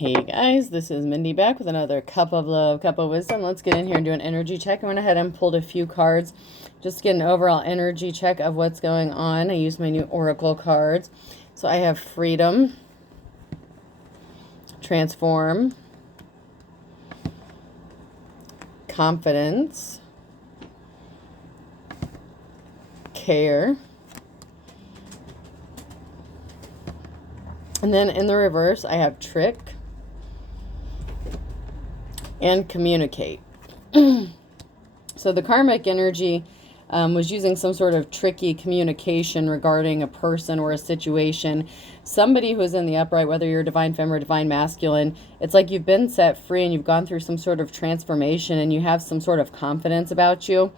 Hey guys, this is Mindy back with another cup of love, cup of wisdom. Let's get in here and do an energy check. I went ahead and pulled a few cards just to get an overall energy check of what's going on. I used my new oracle cards. So I have freedom, transform, confidence, care, and then in the reverse I have trick and communicate. So the karmic energy was using some sort of tricky communication regarding a person or a situation. Somebody who's in the upright, whether you're divine femme or divine masculine, it's like you've been set free and you've gone through some sort of transformation and you have some sort of confidence about you.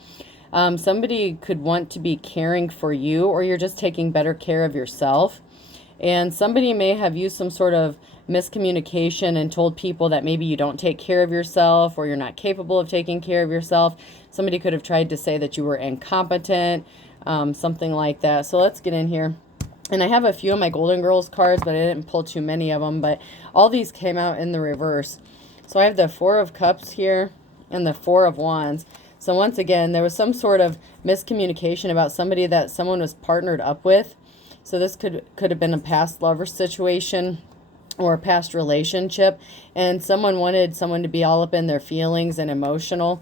Somebody could want to be caring for you, or you're just taking better care of yourself. And somebody may have used some sort of miscommunication and told people that maybe you don't take care of yourself or you're not capable of taking care of yourself. Somebody could have tried to say that you were incompetent, something like that. So let's get in here. And I have a few of my Golden Girls cards, but I didn't pull too many of them. But all these came out in the reverse. So I have the Four of Cups here and the Four of Wands. So once again, there was some sort of miscommunication about somebody that someone was partnered up with. So this could have been a past lover situation or a past relationship, and someone wanted someone to be all up in their feelings and emotional,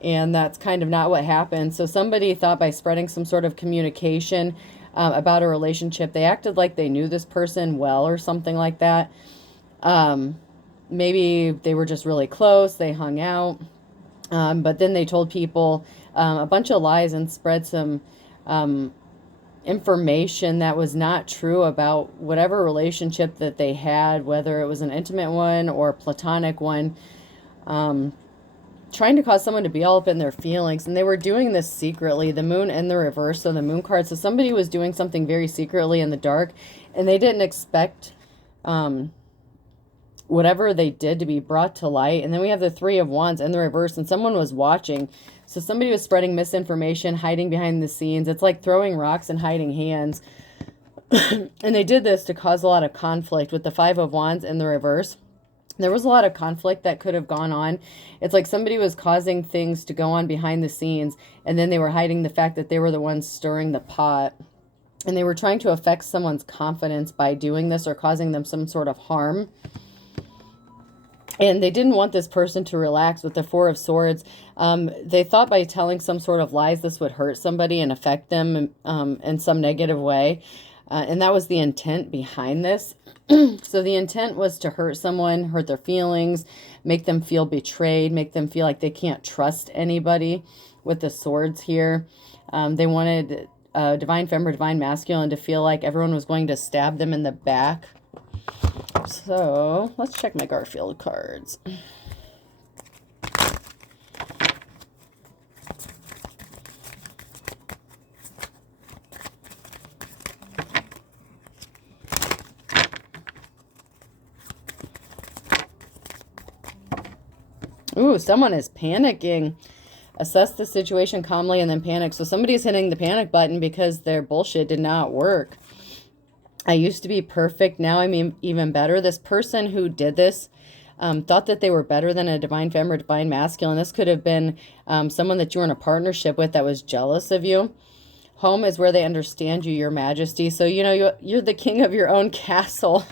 and that's kind of not what happened. So somebody thought by spreading some sort of communication about a relationship, they acted like they knew this person well or something like that. Maybe they were just really close, they hung out, but then they told people a bunch of lies and spread some information that was not true about whatever relationship that they had, whether it was an intimate one or a platonic one, trying to cause someone to be all up in their feelings. And they were doing this secretly, the moon in the reverse, so the moon card. So somebody was doing something very secretly in the dark, and they didn't expect whatever they did to be brought to light. And then we have the Three of Wands in the reverse, and someone was watching. So somebody was spreading misinformation, hiding behind the scenes. It's like throwing rocks and hiding hands. And they did this to cause a lot of conflict with the Five of Wands in the reverse. There was a lot of conflict that could have gone on. It's like somebody was causing things to go on behind the scenes, and then they were hiding the fact that they were the ones stirring the pot. And they were trying to affect someone's confidence by doing this or causing them some sort of harm. And they didn't want this person to relax with the Four of Swords. They thought by telling some sort of lies, this would hurt somebody and affect them in some negative way. And that was the intent behind this. So the intent was to hurt someone, hurt their feelings, make them feel betrayed, make them feel like they can't trust anybody with the swords here. They wanted divine femme or divine masculine to feel like everyone was going to stab them in the back. So let's check my Garfield cards. Ooh, someone is panicking. Assess the situation calmly and then panic. So somebody's hitting the panic button because their bullshit did not work. I used to be perfect. Now I'm even better. This person who did this thought that they were better than a divine femme or divine masculine. This could have been someone that you were in a partnership with that was jealous of you. Home is where they understand you, your majesty. So, you know, you're the king of your own castle.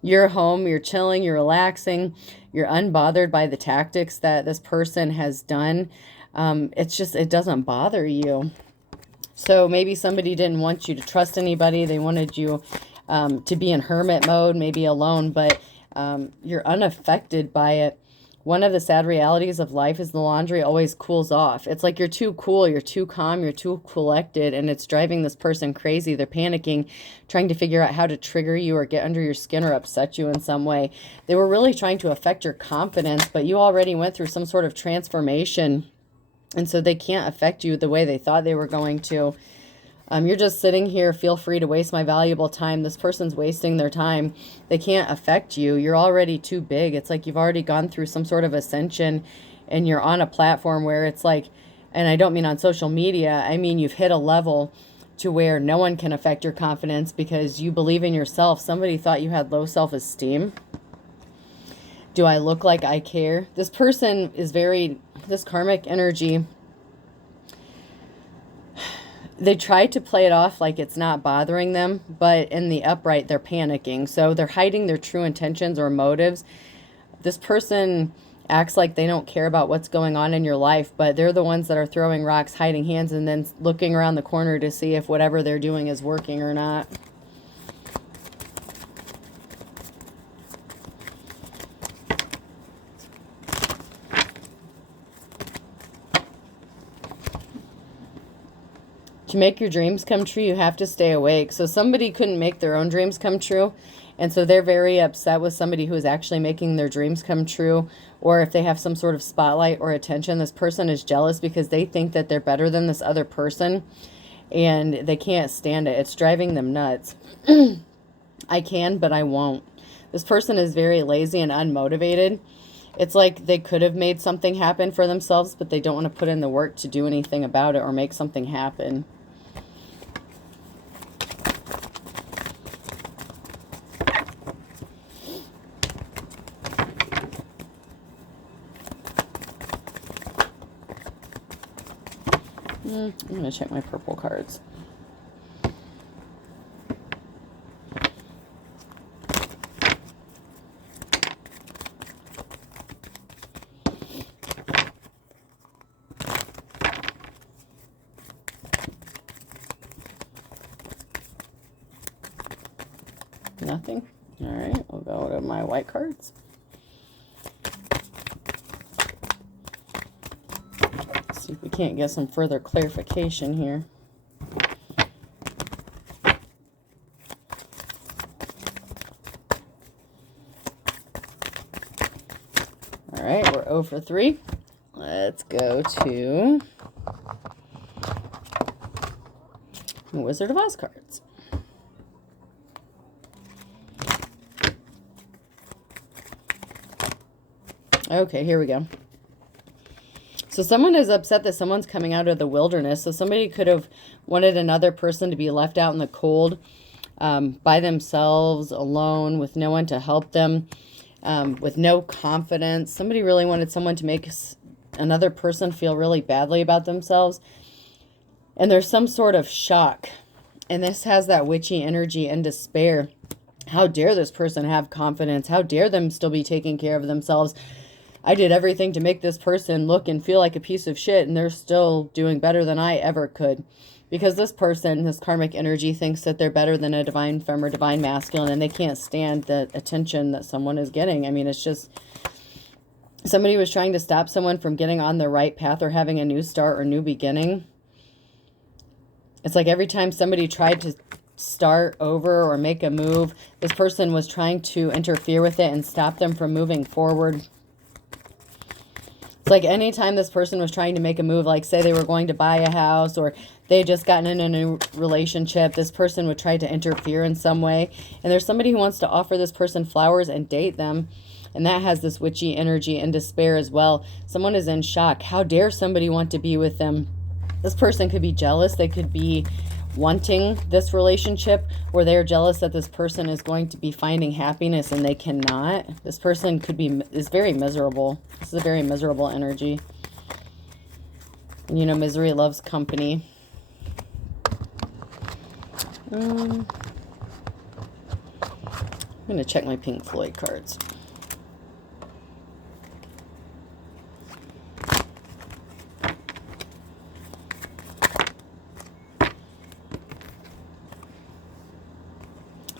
You're home, you're chilling, you're relaxing. You're unbothered by the tactics that this person has done. It's just, it doesn't bother you. So maybe somebody didn't want you to trust anybody. They wanted you to be in hermit mode, maybe alone, but you're unaffected by it. One of the sad realities of life is the laundry always cools off. It's like you're too cool, you're too calm, you're too collected, and it's driving this person crazy. They're panicking, trying to figure out how to trigger you or get under your skin or upset you in some way. They were really trying to affect your confidence, but you already went through some sort of transformation. And so they can't affect you the way they thought they were going to. You're just sitting here. Feel free to waste my valuable time. This person's wasting their time. They can't affect you. You're already too big. It's like you've already gone through some sort of ascension and you're on a platform where it's like, and I don't mean on social media, I mean you've hit a level to where no one can affect your confidence because you believe in yourself. Somebody thought you had low self-esteem. Do I look like I care? This person is this karmic energy, they try to play it off like it's not bothering them, but in the upright, they're panicking. So they're hiding their true intentions or motives. This person acts like they don't care about what's going on in your life, but they're the ones that are throwing rocks, hiding hands, and then looking around the corner to see if whatever they're doing is working or not. To make your dreams come true, you have to stay awake. So somebody couldn't make their own dreams come true. And so they're very upset with somebody who is actually making their dreams come true. Or if they have some sort of spotlight or attention, this person is jealous because they think that they're better than this other person. And they can't stand it. It's driving them nuts. I can, but I won't. This person is very lazy and unmotivated. It's like they could have made something happen for themselves, but they don't want to put in the work to do anything about it or make something happen. I'm going to check my purple cards. Nothing. All right, we'll go to my white cards. See if we can't get some further clarification here. All right, we're 0 for 3. Let's go to Wizard of Oz cards. Okay, here we go. So someone is upset that someone's coming out of the wilderness. So somebody could have wanted another person to be left out in the cold by themselves, alone, with no one to help them, with no confidence. Somebody really wanted someone to make another person feel really badly about themselves. And there's some sort of shock. And this has that witchy energy and despair. How dare this person have confidence? How dare them still be taking care of themselves? I did everything to make this person look and feel like a piece of shit, and they're still doing better than I ever could. Because this person, this karmic energy, thinks that they're better than a divine femme or divine masculine, and they can't stand the attention that someone is getting. I mean, it's just somebody was trying to stop someone from getting on the right path or having a new start or new beginning. It's like every time somebody tried to start over or make a move, this person was trying to interfere with it and stop them from moving forward. It's like anytime this person was trying to make a move, like say they were going to buy a house or they had just gotten in a new relationship, this person would try to interfere in some way. And there's somebody who wants to offer this person flowers and date them. And that has this witchy energy and despair as well. Someone is in shock. How dare somebody want to be with them? This person could be jealous. They could be wanting this relationship, or they're jealous that this person is going to be finding happiness and they cannot. This person is very miserable. This is a very miserable energy. And you know, misery loves company. I'm going to check my Pink Floyd cards.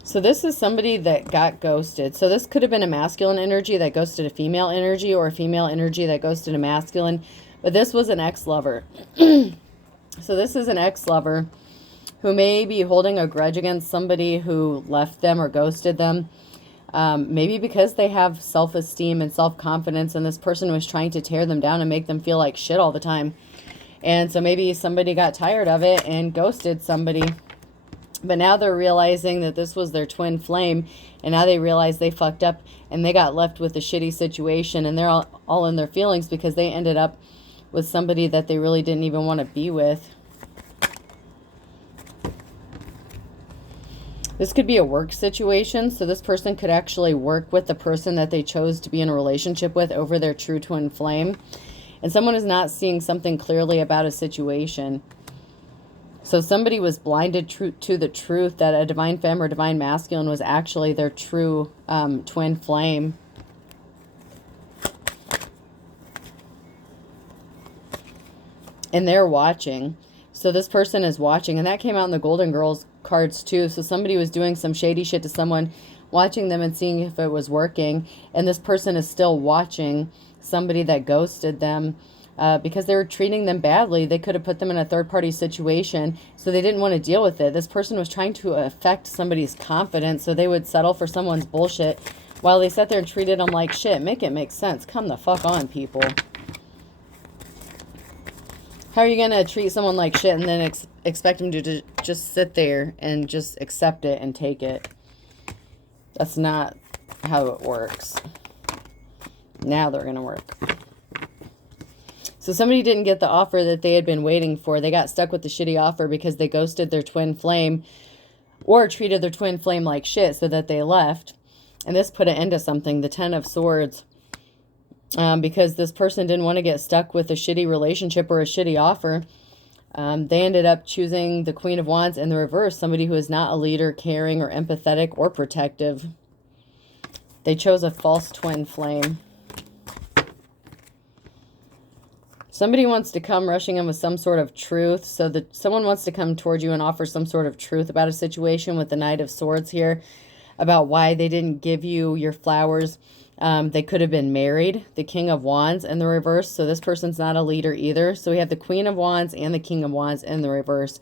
So this is somebody that got ghosted. So this could have been a masculine energy that ghosted a female energy, or a female energy that ghosted a masculine. But this was an ex-lover. So this is an ex-lover who may be holding a grudge against somebody who left them or ghosted them. Maybe because they have self-esteem and self-confidence, and this person was trying to tear them down and make them feel like shit all the time. And so maybe somebody got tired of it and ghosted somebody. But now they're realizing that this was their twin flame, and now they realize they fucked up and they got left with a shitty situation, and they're all in their feelings because they ended up with somebody that they really didn't even want to be with. This could be a work situation. So this person could actually work with the person that they chose to be in a relationship with over their true twin flame. And someone is not seeing something clearly about a situation. So somebody was blinded to the truth that a divine femme or divine masculine was actually their true twin flame. And they're watching. So this person is watching. And that came out in the Golden Girls cards too. So somebody was doing some shady shit to someone, watching them and seeing if it was working. And this person is still watching somebody that ghosted them because they were treating them badly. They could have put them in a third-party situation, so they didn't want to deal with it. This person was trying to affect somebody's confidence, so they would settle for someone's bullshit while they sat there and treated them like shit. Make it make sense. Come the fuck on, people. How are you going to treat someone like shit and then expect them to just sit there and just accept it and take it? That's not how it works. Now they're going to work. So somebody didn't get the offer that they had been waiting for. They got stuck with the shitty offer because they ghosted their twin flame or treated their twin flame like shit so that they left. And this put an end to something, the Ten of Swords. Because this person didn't want to get stuck with a shitty relationship or a shitty offer. They ended up choosing the Queen of Wands in the reverse, somebody who is not a leader, caring, or empathetic, or protective. They chose a false twin flame. Somebody wants to come rushing in with some sort of truth. So that someone wants to come towards you and offer some sort of truth about a situation with the Knight of Swords here, about why they didn't give you your flowers. They could have been married, the King of Wands in the reverse. So this person's not a leader either. So we have the Queen of Wands and the King of Wands in the reverse.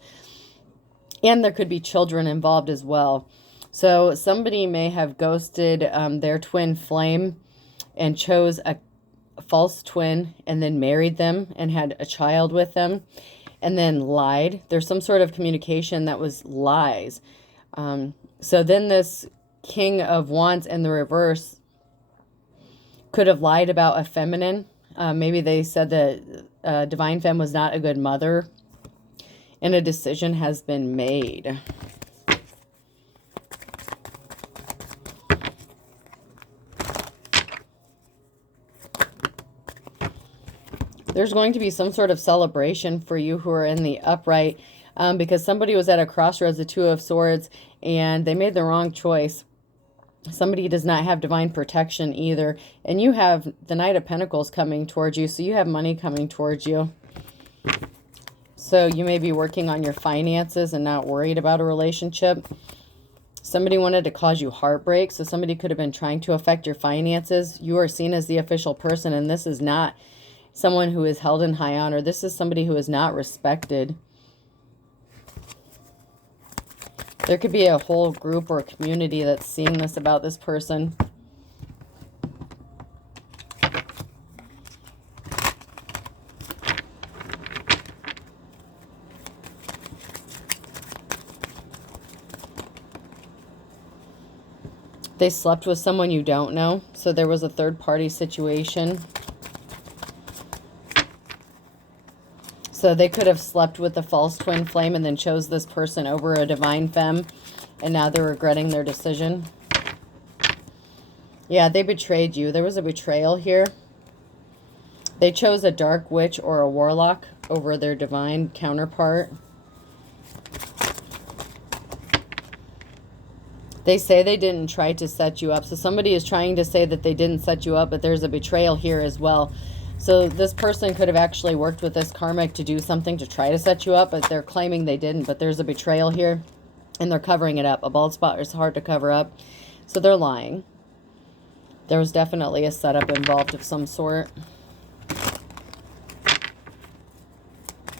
And there could be children involved as well. So somebody may have ghosted their twin flame and chose a false twin and then married them and had a child with them and then lied. There's some sort of communication that was lies. So then this King of Wands in the reverse could have lied about a feminine. Maybe they said that Divine Femme was not a good mother and a decision has been made. There's going to be some sort of celebration for you who are in the upright because somebody was at a crossroads, the Two of Swords, and they made the wrong choice. Somebody does not have divine protection either. And you have the Knight of Pentacles coming towards you, so you have money coming towards you. So you may be working on your finances and not worried about a relationship. Somebody wanted to cause you heartbreak, so somebody could have been trying to affect your finances. You are seen as the official person, and this is not someone who is held in high honor. This is somebody who is not respected. There could be a whole group or community that's seeing this about this person. They slept with someone you don't know. So there was a third-party situation. So they could have slept with a false twin flame and then chose this person over a divine femme. And now they're regretting their decision. Yeah, they betrayed you. There was a betrayal here. They chose a dark witch or a warlock over their divine counterpart. They say they didn't try to set you up. So somebody is trying to say that they didn't set you up, but there's a betrayal here as well. So this person could have actually worked with this karmic to do something to try to set you up, but they're claiming they didn't. But there's a betrayal here, and they're covering it up. A bald spot is hard to cover up, so they're lying. There was definitely a setup involved of some sort.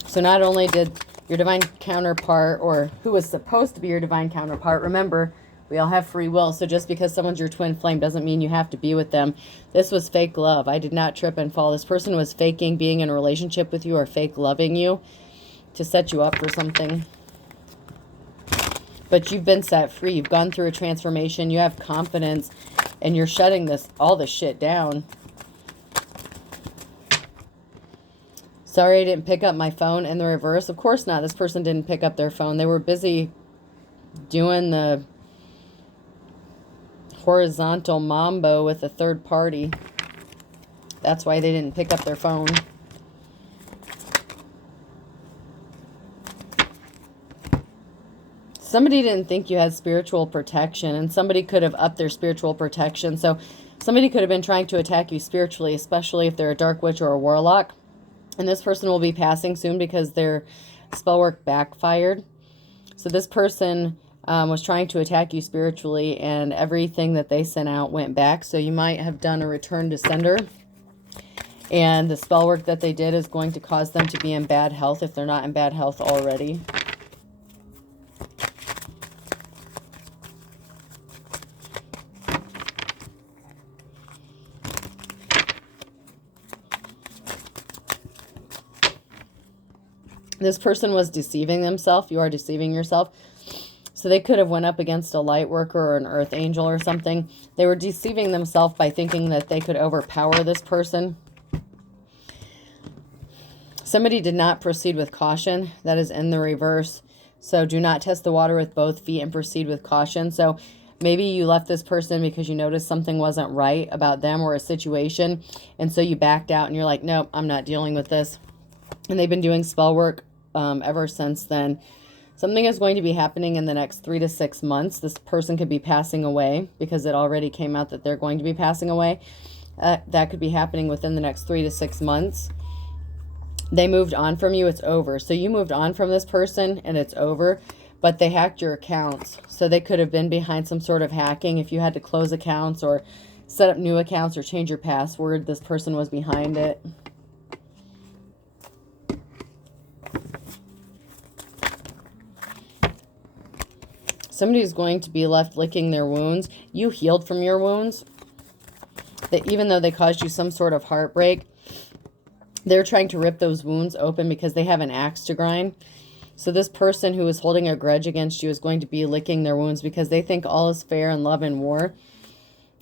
So not only did your divine counterpart, or who was supposed to be your divine counterpart, remember, we all have free will, so just because someone's your twin flame doesn't mean you have to be with them. This was fake love. I did not trip and fall. This person was faking being in a relationship with you or fake loving you to set you up for something. But you've been set free. You've gone through a transformation. You have confidence, and you're shutting all this shit down. Sorry I didn't pick up my phone in the reverse. Of course not. This person didn't pick up their phone. They were busy doing the horizontal mambo with a third party. That's why they didn't pick up their phone. Somebody didn't think you had spiritual protection, and somebody could have upped their spiritual protection. So somebody could have been trying to attack you spiritually, especially if they're a dark witch or a warlock. And this person will be passing soon because their spellwork backfired. So this person was trying to attack you spiritually, and everything that they sent out went back. So you might have done a return to sender. And the spellwork that they did is going to cause them to be in bad health if they're not in bad health already. This person was deceiving themselves. You are deceiving yourself. So they could have went up against a light worker or an earth angel or something. They were deceiving themselves by thinking that they could overpower this person. Somebody did not proceed with caution. That is in the reverse. So do not test the water with both feet and proceed with caution. So maybe you left this person because you noticed something wasn't right about them or a situation. And so you backed out and you're like, nope, I'm not dealing with this. And they've been doing spell work ever since then. Something is going to be happening in the next 3 to 6 months. This person could be passing away because it already came out that they're going to be passing away. That could be happening within the next 3 to 6 months. They moved on from you. It's over. So you moved on from this person and it's over. But they hacked your accounts. So they could have been behind some sort of hacking. If you had to close accounts or set up new accounts or change your password, this person was behind it. Somebody's going to be left licking their wounds. You healed from your wounds. That even though they caused you some sort of heartbreak, they're trying to rip those wounds open because they have an axe to grind. So this person who is holding a grudge against you is going to be licking their wounds because they think all is fair in love and war.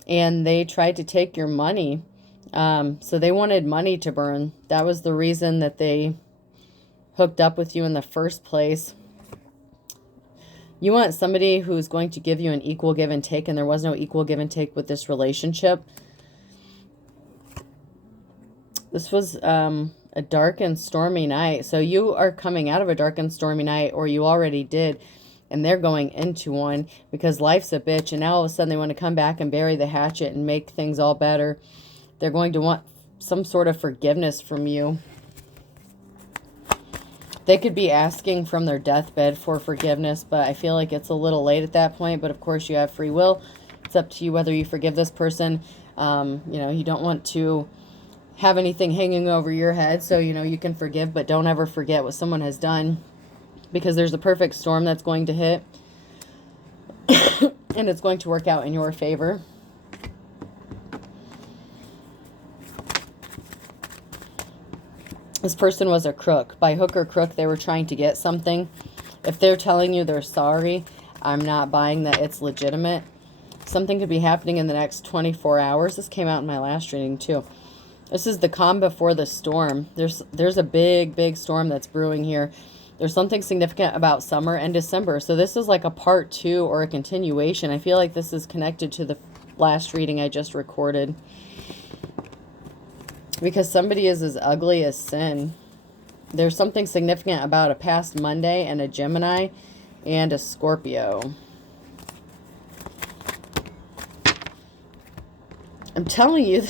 And they tried to take your money. So they wanted money to burn. That was the reason that they hooked up with you in the first place. You want somebody who's going to give you an equal give and take, and there was no equal give and take with this relationship. This was a dark and stormy night. So you are coming out of a dark and stormy night, or you already did, and they're going into one because life's a bitch, and now all of a sudden they want to come back and bury the hatchet and make things all better. They're going to want some sort of forgiveness from you. They could be asking from their deathbed for forgiveness, but I feel like it's a little late at that point. But of course, you have free will. It's up to you whether you forgive this person. You don't want to have anything hanging over your head. So, you can forgive, but don't ever forget what someone has done, because there's a perfect storm that's going to hit and it's going to work out in your favor. This person was a crook. By hook or crook, they were trying to get something. If they're telling you they're sorry, I'm not buying that it's legitimate. Something could be happening in the next 24 hours. This came out in my last reading too. This is the calm before the storm. There's a big storm that's brewing here. There's something significant about summer and December. So this is like a part 2 or a continuation. I feel like this is connected to the last reading I just recorded. Because somebody is as ugly as sin. There's something significant about a past Monday and a Gemini and a Scorpio. I'm telling you,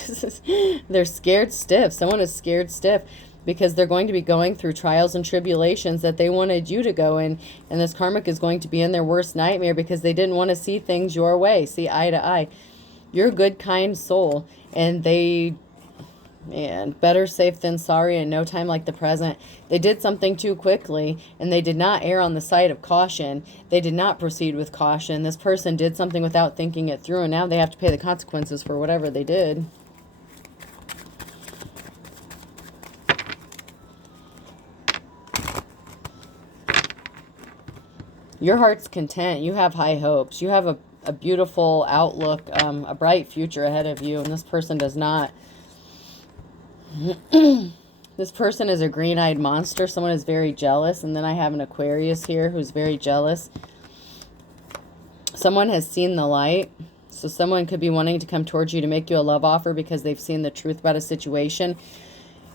they're scared stiff. Someone is scared stiff because they're going to be going through trials and tribulations that they wanted you to go in. And this karmic is going to be in their worst nightmare because they didn't want to see things your way, see eye to eye. You're a good, kind soul, and and better safe than sorry, and no time like the present. They did something too quickly, and they did not err on the side of caution. They did not proceed with caution. This person did something without thinking it through, and now they have to pay the consequences for whatever they did. Your heart's content. You have high hopes. You have a beautiful outlook, a bright future ahead of you, and this person does not. This person is a green-eyed monster. Someone is very jealous. And then I have an Aquarius here who's very jealous. Someone has seen the light. So someone could be wanting to come towards you to make you a love offer because they've seen the truth about a situation.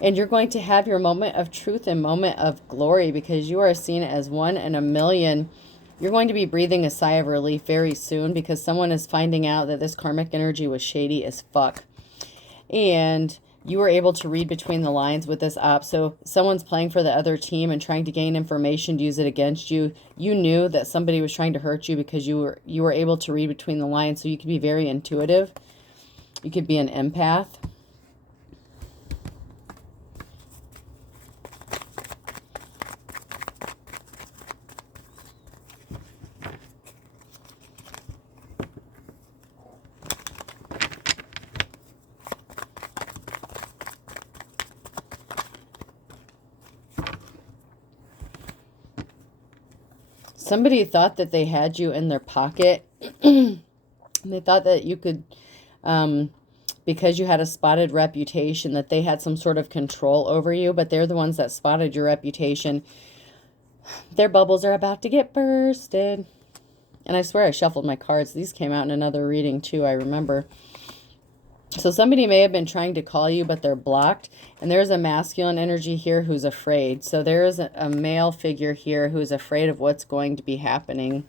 And you're going to have your moment of truth and moment of glory because you are seen as one in a million. You're going to be breathing a sigh of relief very soon because someone is finding out that this karmic energy was shady as fuck. And you were able to read between the lines with this op. So someone's playing for the other team and trying to gain information to use it against you. You knew that somebody was trying to hurt you because you were able to read between the lines. So you could be very intuitive. You could be an empath. Somebody thought that they had you in their pocket. And they thought that you could, because you had a spotted reputation, that they had some sort of control over you. But they're the ones that spotted your reputation. Their bubbles are about to get bursted. And I swear I shuffled my cards. These came out in another reading too, I remember. So somebody may have been trying to call you, but they're blocked. And there's a masculine energy here who's afraid. So there is a male figure here who's afraid of what's going to be happening.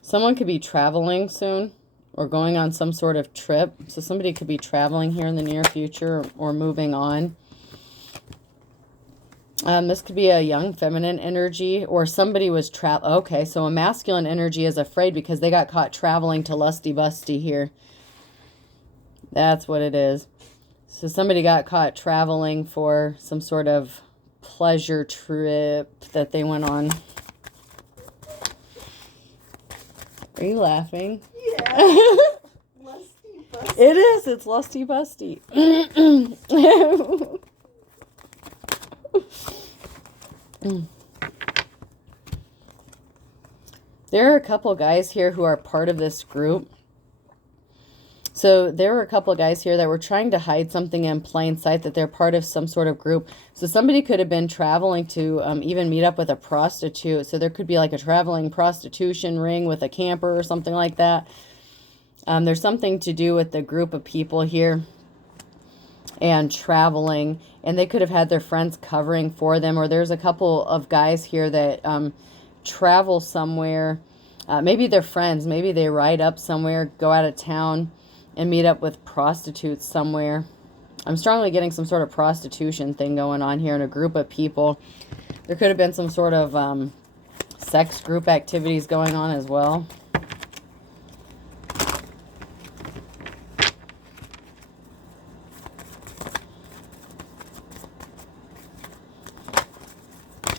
Someone could be traveling soon or going on some sort of trip. So somebody could be traveling here in the near future or moving on. This could be a young feminine energy or somebody was okay, so a masculine energy is afraid because they got caught traveling to Lusty Busty here. That's what it is. So somebody got caught traveling for some sort of pleasure trip that they went on. Are you laughing? Yeah. Lusty Busty. It is. It's Lusty Busty. There are a couple guys here who are part of this group. So there were a couple guys here that were trying to hide something in plain sight, that they're part of some sort of group. So somebody could have been traveling to even meet up with a prostitute. So there could be like a traveling prostitution ring with a camper or something like that. There's something to do with the group of people here and traveling, and they could have had their friends covering for them. Or there's a couple of guys here that travel somewhere. Maybe they're friends. Maybe they ride up somewhere, go out of town, and meet up with prostitutes somewhere. I'm strongly getting some sort of prostitution thing going on here in a group of people. There could have been some sort of sex group activities going on as well.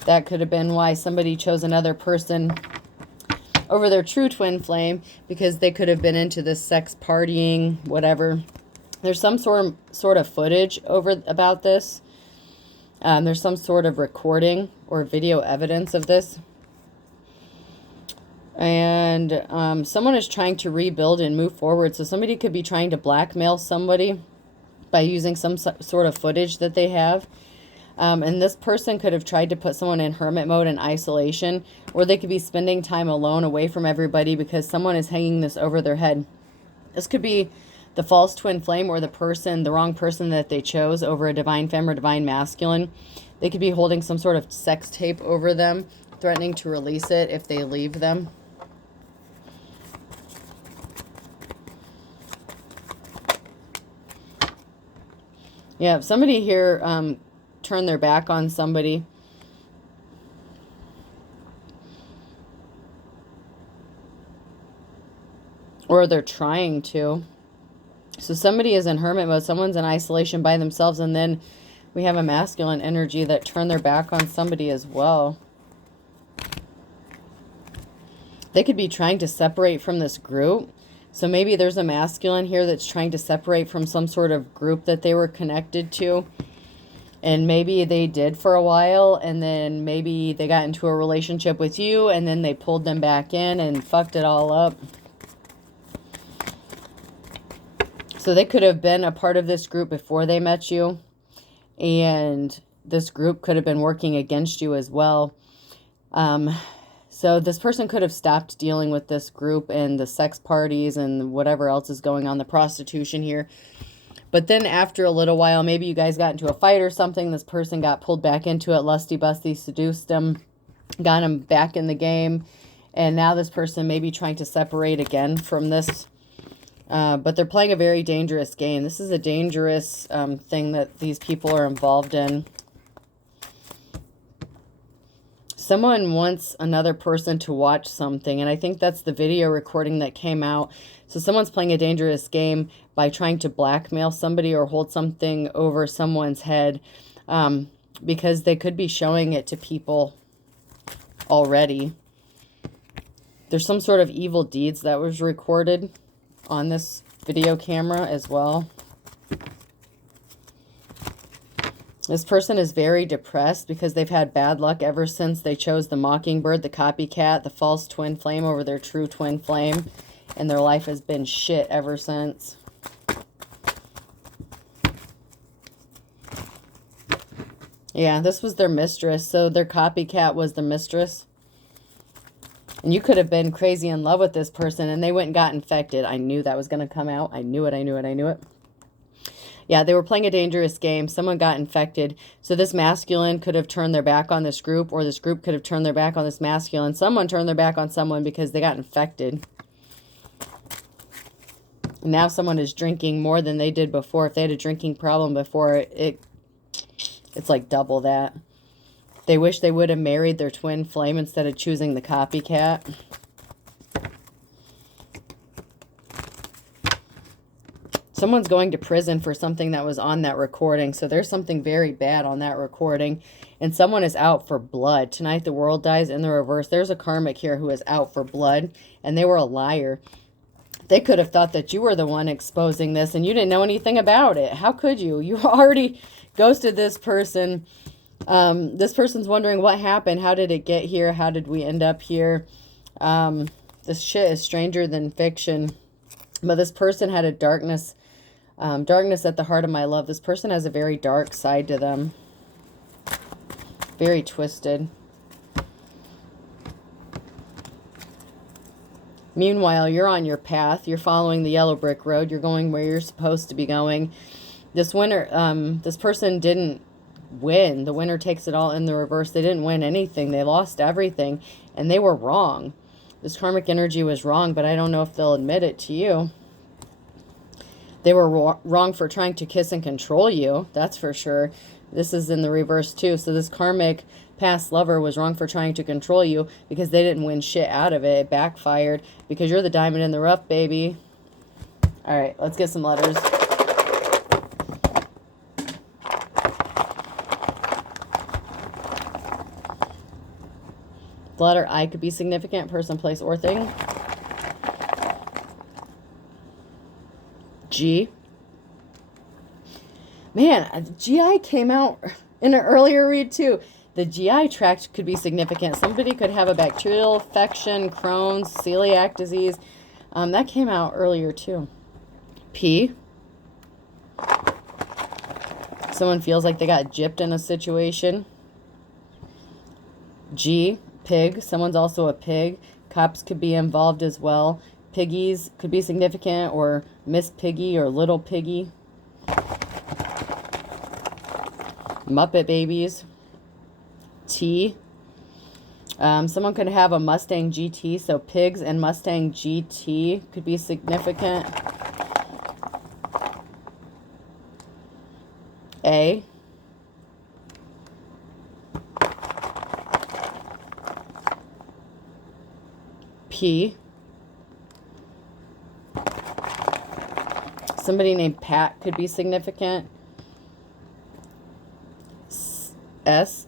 That could have been why somebody chose another person over their true twin flame, because they could have been into this sex partying, whatever. There's some sort of footage about this. There's some sort of recording or video evidence of this. And someone is trying to rebuild and move forward. So somebody could be trying to blackmail somebody by using some sort of footage that they have. And this person could have tried to put someone in hermit mode and isolation, or they could be spending time alone away from everybody because someone is hanging this over their head. This could be the false twin flame or the wrong person that they chose over a divine femme or divine masculine. They could be holding some sort of sex tape over them, threatening to release it if they leave them. Yeah, somebody here turn their back on somebody. Or they're trying to. So somebody is in hermit mode. Someone's in isolation by themselves. And then we have a masculine energy that turned their back on somebody as well. They could be trying to separate from this group. So maybe there's a masculine here that's trying to separate from some sort of group that they were connected to. And maybe they did for a while, and then maybe they got into a relationship with you, and then they pulled them back in and fucked it all up. So they could have been a part of this group before they met you. And this group could have been working against you as well. So this person could have stopped dealing with this group and the sex parties and whatever else is going on, the prostitution here. But then after a little while, maybe you guys got into a fight or something. This person got pulled back into it, lusty busty, seduced him, got him back in the game. And now this person may be trying to separate again from this. But they're playing a very dangerous game. This is a dangerous thing that these people are involved in. Someone wants another person to watch something, and I think that's the video recording that came out. So someone's playing a dangerous game by trying to blackmail somebody or hold something over someone's head, because they could be showing it to people already. There's some sort of evil deeds that was recorded on this video camera as well. This person is very depressed because they've had bad luck ever since they chose the mockingbird, the copycat, the false twin flame over their true twin flame. And their life has been shit ever since. Yeah, this was their mistress. So their copycat was the mistress. And you could have been crazy in love with this person and they went and got infected. I knew that was going to come out. I knew it, I knew it, I knew it. Yeah, they were playing a dangerous game. Someone got infected. So this masculine could have turned their back on this group, or this group could have turned their back on this masculine. Someone turned their back on someone because they got infected. And now someone is drinking more than they did before. If they had a drinking problem before, it's like double that. They wish they would have married their twin flame instead of choosing the copycat. Someone's going to prison for something that was on that recording. So there's something very bad on that recording. And someone is out for blood. Tonight the world dies in the reverse. There's a karmic here who is out for blood. And they were a liar. They could have thought that you were the one exposing this. And you didn't know anything about it. How could you? You already ghosted this person. This person's wondering what happened. How did it get here? How did we end up here? This shit is stranger than fiction. But this person had a darkness at the heart of my love. This person has a very dark side to them. Very twisted. Meanwhile, you're on your path. You're following the yellow brick road. You're going where you're supposed to be going. This person didn't win. The winner takes it all in the reverse. They didn't win anything. They lost everything. And they were wrong. This karmic energy was wrong, but I don't know if they'll admit it to you. They were wrong for trying to kiss and control you. That's for sure. This is in the reverse too. So this karmic past lover was wrong for trying to control you because they didn't win shit out of it. It backfired because you're the diamond in the rough, baby. All right, let's get some letters. The letter I could be significant, person, place, or thing. G. Man, GI came out in an earlier read too. The GI tract could be significant. Somebody could have a bacterial infection, Crohn's, celiac disease. That came out earlier too. P. Someone feels like they got gypped in a situation. G. Pig. Someone's also a pig. Cops could be involved as well. Piggies could be significant, or Miss Piggy or Little Piggy. Muppet babies. T. Someone could have a Mustang GT, so pigs and Mustang GT could be significant. A. P. Somebody named Pat could be significant. S.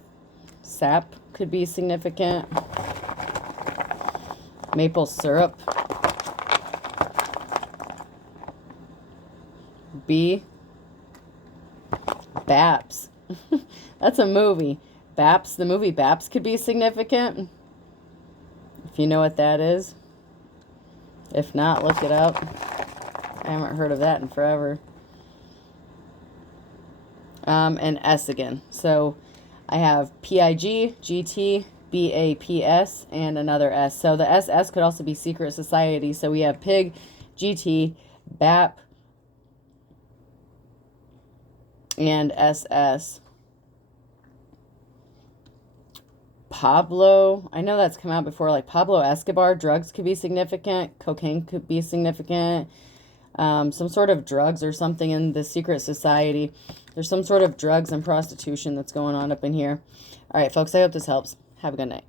Sap could be significant. Maple syrup. B. Baps. That's a movie. Baps. The movie Baps could be significant. If you know what that is. If not, look it up. I haven't heard of that in forever. and S again. So I have PIG, GT, BAPS, and another S. So the SS could also be secret society. So we have PIG, GT, BAP, and SS. Pablo, I know that's come out before, like Pablo Escobar, drugs could be significant, cocaine could be significant, some sort of drugs or something in the secret society. There's some sort of drugs and prostitution that's going on up in here. All right, folks, I hope this helps. Have a good night.